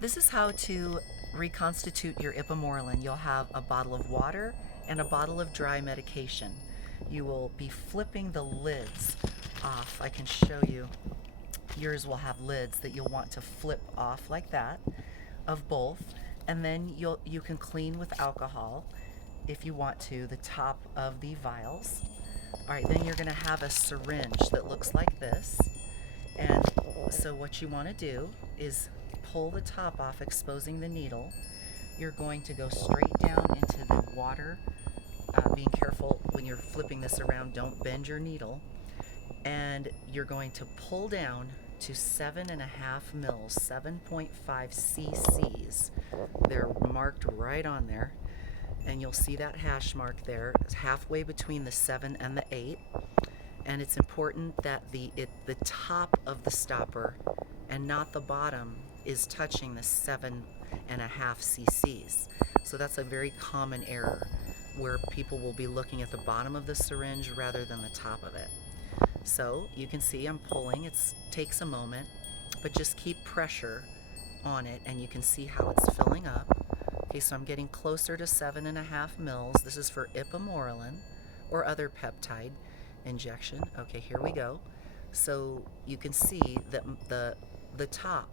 This is how to reconstitute your ipamorelin. You'll have a bottle of water and a bottle of dry medication. You will be flipping the lids off. I can show you. Yours will have lids that you'll want to flip off like that of both, and then you can clean with alcohol if you want to the top of the vials. All right, then you're going to have a syringe that looks like this. And so what you want to do is pull the top off, exposing the needle. You're going to go straight down into the water, being careful when you're flipping this around, don't bend your needle. And you're going to pull down to 7.5 mils, 7.5 cc's. They're marked right on there. And you'll see that hash mark there. It's halfway between the 7 and the 8. And it's important that the top of the stopper and not the bottom is touching the 7.5 cc's. So that's a very common error where people will be looking at the bottom of the syringe rather than the top of it. So you can see I'm pulling. It takes a moment, but just keep pressure on it and you can see how it's filling up. Okay, so I'm getting closer to 7.5 mils. This is for ipamorelin or other peptide injection. Okay, here we go. So you can see that the top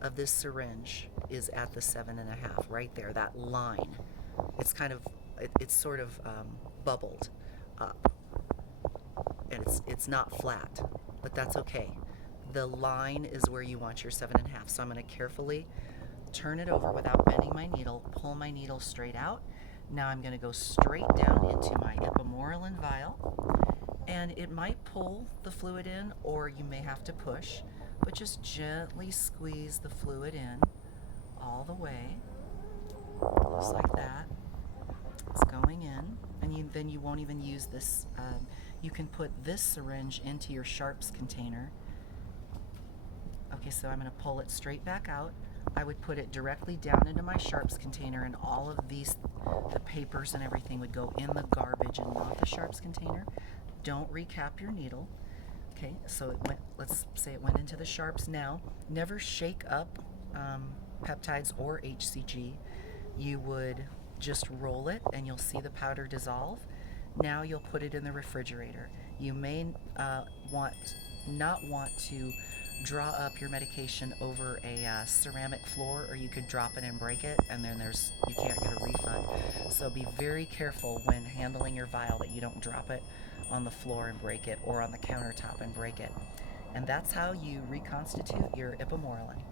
of this syringe is at the 7.5 right there, that line. It's kind of, it's sort of bubbled up. And it's not flat, but that's okay. The line is where you want your 7.5. So I'm going to carefully turn it over without bending my needle, pull my needle straight out. Now I'm going to go straight down into my ipamorelin vial, and it might pull the fluid in, or you may have to push, but just gently squeeze the fluid in all the way, just like that. It's going in, and then you won't even use this. You can put this syringe into your sharps container. Okay, so I'm going to pull it straight back out. I would put it directly down into my sharps container, and all of these, the papers and everything would go in the garbage and not the sharps container. Don't recap your needle. Okay, so it went, let's say it went into the sharps now. Never shake up peptides or HCG. You would just roll it and you'll see the powder dissolve. Now you'll put it in the refrigerator. You may not want to draw up your medication over a ceramic floor, or you could drop it and break it, and then you can't get a refund. So be very careful when handling your vial that you don't drop it on the floor and break it, or on the countertop and break it. And that's how you reconstitute your ipamorelin.